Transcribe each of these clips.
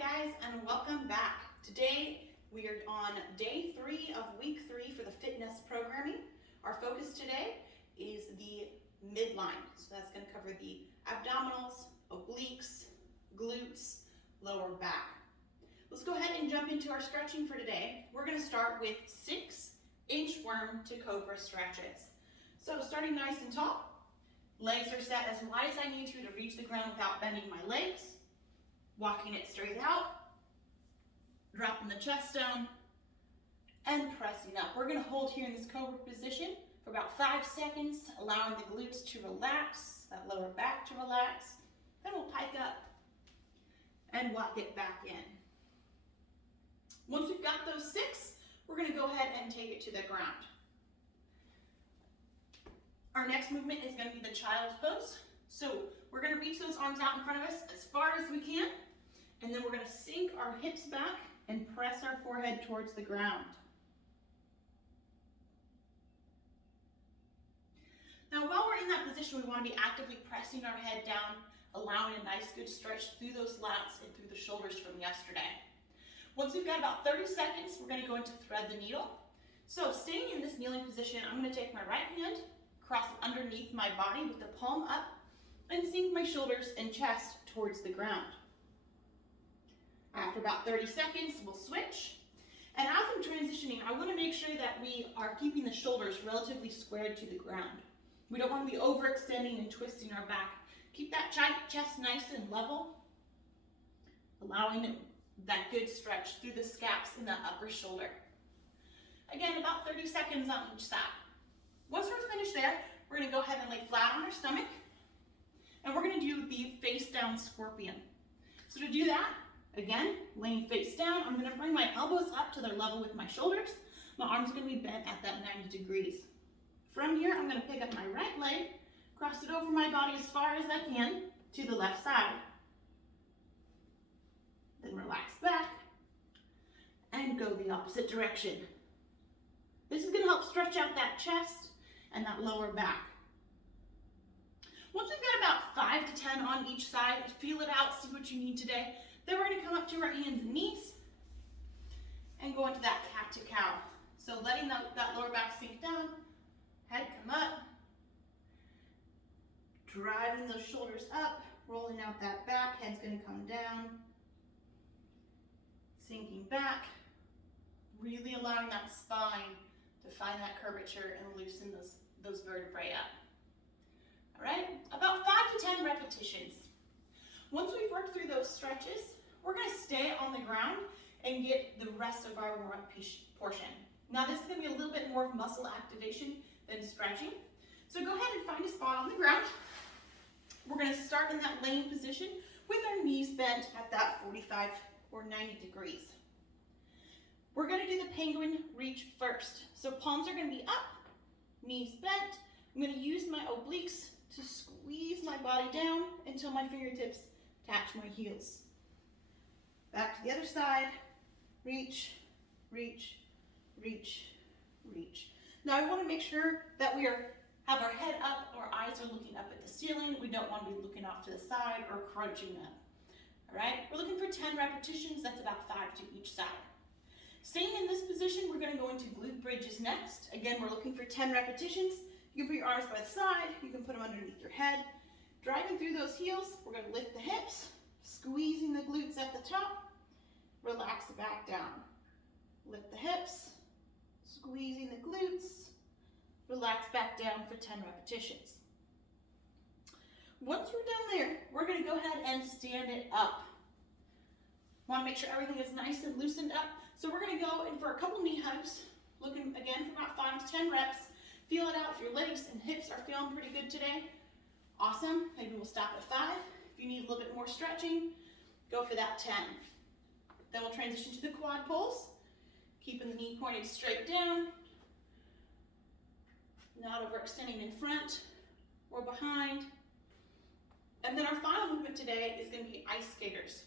guys, and welcome back. Today we are on day 3 of week 3 for the FITNEST programming. Our focus today is the midline. So that's going to cover the abdominals, obliques, glutes, lower back. Let's go ahead and jump into our stretching for today. We're going to start with 6 inchworm to cobra stretches. So starting nice and tall, legs are set as wide as I need to reach the ground without bending my legs. Walking it straight out, dropping the chest down, and pressing up. We're going to hold here in this cobra position for about 5 seconds, allowing the glutes to relax, that lower back to relax. Then we'll pike up and walk it back in. Once we've got those 6, we're going to go ahead and take it to the ground. Our next movement is going to be the child's pose. So we're going to reach those arms out in front of us as far as we can. And then we're going to sink our hips back and press our forehead towards the ground. Now, while we're in that position, we want to be actively pressing our head down, allowing a nice good stretch through those lats and through the shoulders from yesterday. Once we've got about 30 seconds, we're going to go into thread the needle. So staying in this kneeling position, I'm going to take my right hand, cross it underneath my body with the palm up, and sink my shoulders and chest towards the ground. After about 30 seconds, we'll switch. And as I'm transitioning, I want to make sure that we are keeping the shoulders relatively squared to the ground. We don't want to be overextending and twisting our back. Keep that chest nice and level, allowing that good stretch through the scaps in the upper shoulder. Again, about 30 seconds on each side. Once we're finished there, we're going to go ahead and lay flat on our stomach, and we're going to do the face down scorpion. So to do that, again, laying face down, I'm going to bring my elbows up to their level with my shoulders. My arms are going to be bent at that 90 degrees. From here, I'm going to pick up my right leg, cross it over my body as far as I can to the left side. Then relax back and go the opposite direction. This is going to help stretch out that chest and that lower back. Once we've got about 5 to 10 on each side, feel it out, see what you need today. Then we're going to come up to our hands and knees and go into that cat to cow. So letting that lower back sink down, head come up, driving those shoulders up, rolling out that back, head's going to come down, sinking back, really allowing that spine to find that curvature and loosen those vertebrae up. All right, about 5 to 10 repetitions. Once we've worked through those stretches, we're going to stay on the ground and get the rest of our warm-up portion. Now this is going to be a little bit more of muscle activation than stretching. So go ahead and find a spot on the ground. We're going to start in that laying position with our knees bent at that 45 or 90 degrees. We're going to do the penguin reach first. So palms are going to be up, knees bent. I'm going to use my obliques to squeeze my body down until my fingertips touch my heels. Back to the other side, reach, reach, reach, reach. Now I want to make sure that we have our head up, our eyes are looking up at the ceiling. We don't want to be looking off to the side or crunching up. All right, we're looking for 10 repetitions, that's about 5 to each side. Staying in this position, we're going to go into glute bridges next. Again, we're looking for 10 repetitions. You can put your arms by the side, you can put them underneath your head. Driving through those heels, we're going to lift the hips, squeezing the glutes at the top, relax the back down. Lift the hips, squeezing the glutes, relax back down for 10 repetitions. Once we're done there, we're going to go ahead and stand it up. Want to make sure everything is nice and loosened up. So we're going to go in for a couple knee hugs, looking again for about 5 to 10 reps. Feel it out if your legs and hips are feeling pretty good today. Awesome. Maybe we'll stop at 5. If you need a little bit more stretching, go for that 10. Then we'll transition to the quad pulls, keeping the knee pointed straight down, not overextending in front or behind. And then our final movement today is going to be ice skaters.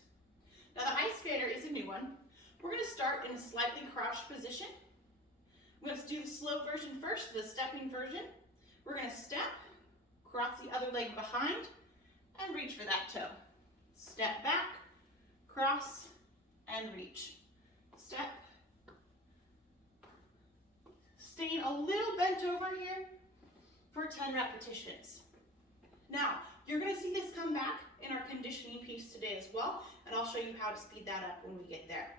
Now the ice skater is a new one. We're going to start in a slightly crouched position. I'm going to do the slow version first, the stepping version. We're going to step, cross the other leg behind, and reach for that toe. Step back, cross, and reach. Step. Staying a little bent over here for 10 repetitions. Now, you're gonna see this come back in our conditioning piece today as well, and I'll show you how to speed that up when we get there.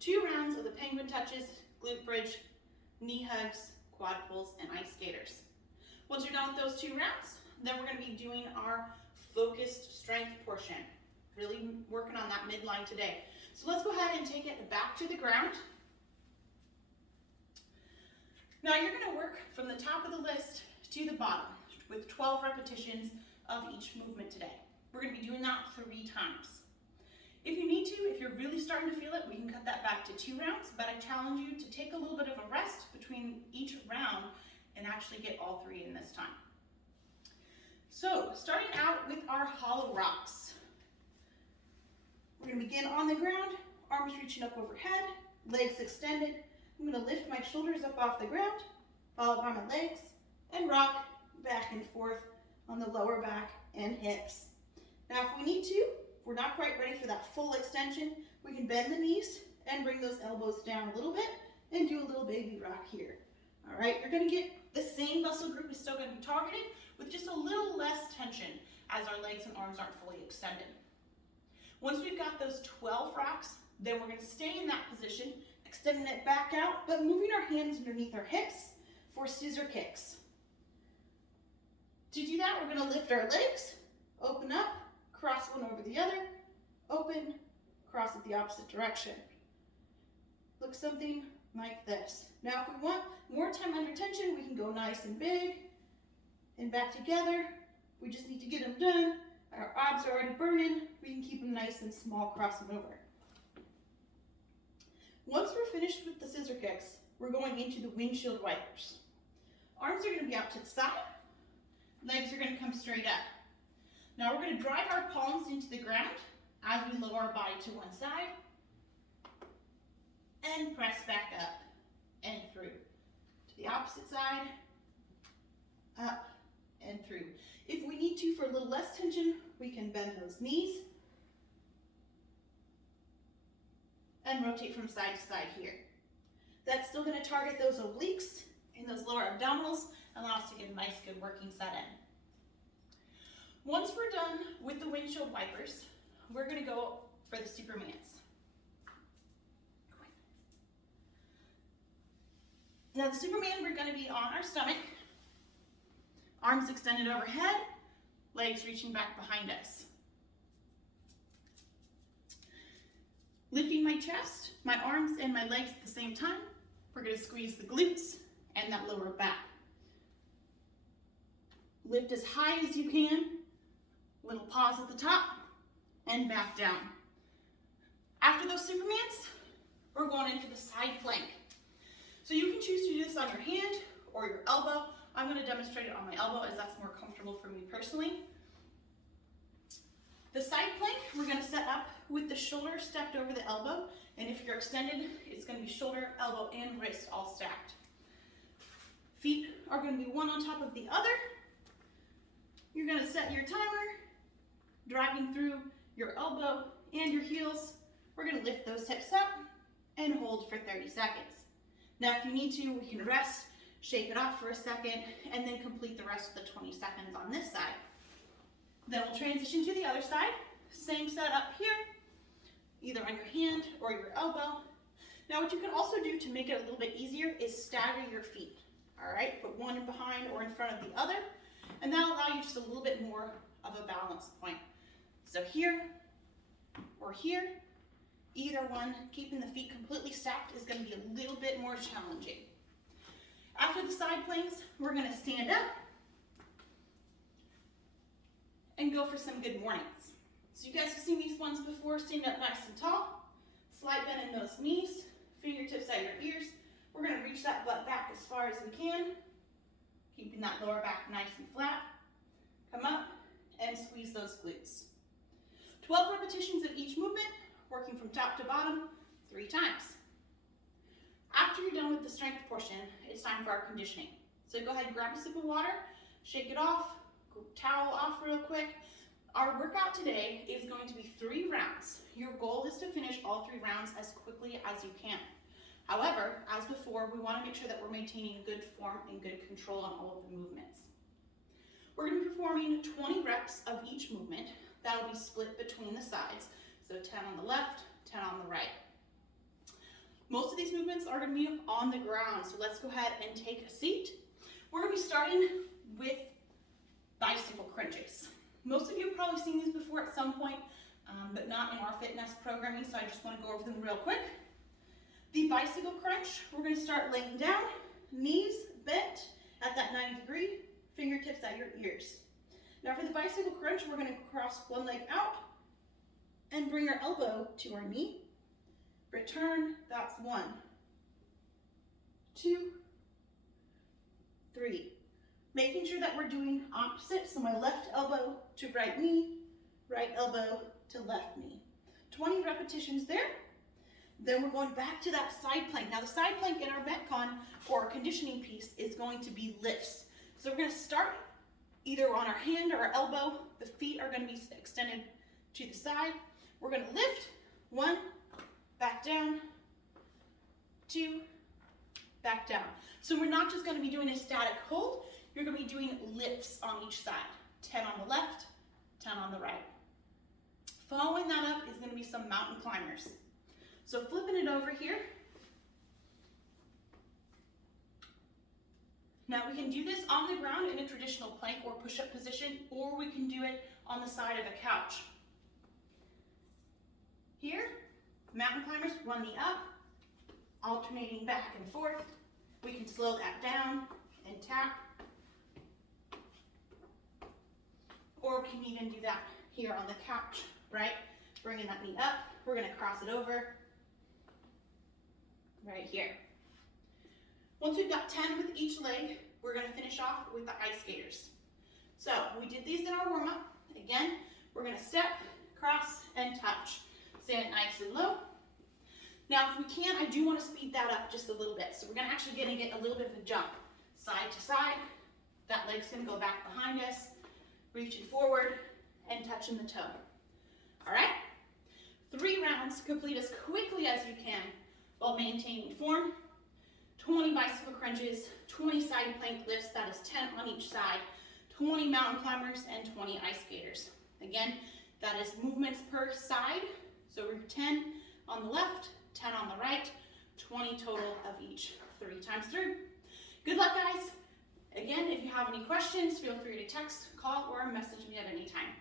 2 rounds of the penguin touches, glute bridge, knee hugs, quad pulls, and ice skaters. Once you're done with those 2 rounds, then we're gonna be doing our focused strength portion. Really working on that midline today. So let's go ahead and take it back to the ground. Now you're gonna work from the top of the list to the bottom with 12 repetitions of each movement today. We're gonna be doing that 3 times. If you need to, if you're really starting to feel it, we can cut that back to 2 rounds, but I challenge you to take a little bit of a rest between each round and actually get all 3 in this time. So, starting out with our hollow rocks. We're gonna begin on the ground, arms reaching up overhead, legs extended. I'm gonna lift my shoulders up off the ground, followed by my legs, and rock back and forth on the lower back and hips. Now, if we need to, if we're not quite ready for that full extension, we can bend the knees and bring those elbows down a little bit and do a little baby rock here. All right, you're gonna get the same muscle group is still gonna be targeted with just a little less tension as our legs and arms aren't fully extended. Once we've got those 12 rocks, then we're gonna stay in that position, extending it back out, but moving our hands underneath our hips for scissor kicks. To do that, we're gonna lift our legs, open up, cross one over the other, open, cross it the opposite direction. Look something like this. Now, if we want more time under tension, we can go nice and big and back together. We just need to get them done. Our abs are already burning. We can keep them nice and small, crossing over. Once we're finished with the scissor kicks, we're going into the windshield wipers. Arms are gonna be out to the side. Legs are gonna come straight up. Now we're gonna drive our palms into the ground as we lower our body to one side and press back up and through. To the opposite side, up and through. If we need to, for a little less tension, we can bend those knees and rotate from side to side here. That's still gonna target those obliques and those lower abdominals and allow us to get a nice, good working set in. Once we're done with the windshield wipers, we're gonna go for the Supermans. Now the Superman, we're gonna be on our stomach, arms extended overhead, legs reaching back behind us. Lifting my chest, my arms, and my legs at the same time, we're gonna squeeze the glutes and that lower back. Lift as high as you can, little pause at the top, and back down. After those Supermans, we're going in for the side plank. So you can choose to do this on your hand or your elbow. I'm gonna demonstrate it on my elbow as that's more comfortable for me personally. The side plank, we're gonna set up with the shoulder stacked over the elbow, and if you're extended, it's gonna be shoulder, elbow, and wrist all stacked. Feet are gonna be one on top of the other. You're gonna set your timer, driving through your elbow and your heels. We're gonna lift those hips up and hold for 30 seconds. Now, if you need to, we can rest, shake it off for a second, and then complete the rest of the 20 seconds on this side. Then we'll transition to the other side. Same setup here, either on your hand or your elbow. Now, what you can also do to make it a little bit easier is stagger your feet. All right, put one in behind or in front of the other, and that'll allow you just a little bit more of a balance point. So here or here, either one, keeping the feet completely stacked is going to be a little bit more challenging. After the side planks, we're going to stand up and go for some good mornings. So you guys have seen these ones before, stand up nice and tall, slight bend in those knees, fingertips at your ears. We're going to reach that butt back as far as we can, keeping that lower back nice and flat. Come up and squeeze those glutes. 12 repetitions of each movement, working from top to bottom 3 times. After you're done with the strength portion, it's time for our conditioning. So go ahead and grab a sip of water, shake it off, towel off real quick. Our workout today is going to be 3 rounds. Your goal is to finish all 3 rounds as quickly as you can. However, as before, we want to make sure that we're maintaining good form and good control on all of the movements. We're going to be performing 20 reps of each movement. That will be split between the sides. So 10 on the left, 10 on the right. Most of these movements are going to be on the ground, so let's go ahead and take a seat. We're going to be starting with bicycle crunches. Most of you have probably seen these before at some point, but not in our FITNEST programming, so I just want to go over them real quick. The bicycle crunch, we're going to start laying down, knees bent at that 90 degree, fingertips at your ears. Now for the bicycle crunch, we're going to cross one leg out and bring our elbow to our knee. Return, that's 1, 2, 3. Making sure that we're doing opposite, so my left elbow to right knee, right elbow to left knee. 20 repetitions there. Then we're going back to that side plank. Now the side plank in our Metcon or our conditioning piece is going to be lifts. So we're going to start either on our hand or our elbow. The feet are going to be extended to the side. We're going to lift, 1, back down, 2, back down. So we're not just going to be doing a static hold, you're going to be doing lifts on each side. 10 on the left, 10 on the right. Following that up is going to be some mountain climbers. So flipping it over here. Now we can do this on the ground in a traditional plank or push-up position, or we can do it on the side of a couch. Here, mountain climbers, 1 knee up, alternating back and forth. We can slow that down and tap. Or we can even do that here on the couch, right? Bringing that knee up, we're gonna cross it over right here. Once we've got 10 with each leg, we're gonna finish off with the ice skaters. So we did these in our warm-up. Again, we're gonna step, cross, and touch. Stand nice and low. Now, if we can, I do want to speed that up just a little bit. So we're gonna actually get a little bit of a jump. Side to side, that leg's gonna go back behind us, reaching forward and touching the toe. All right? 3 rounds, complete as quickly as you can while maintaining form. 20 bicycle crunches, 20 side plank lifts, that is 10 on each side, 20 mountain climbers, and 20 ice skaters. Again, that is movements per side. So we're 10 on the left, 10 on the right, 20 total of each 3 times through. Good luck, guys. Again, if you have any questions, feel free to text, call, or message me at any time.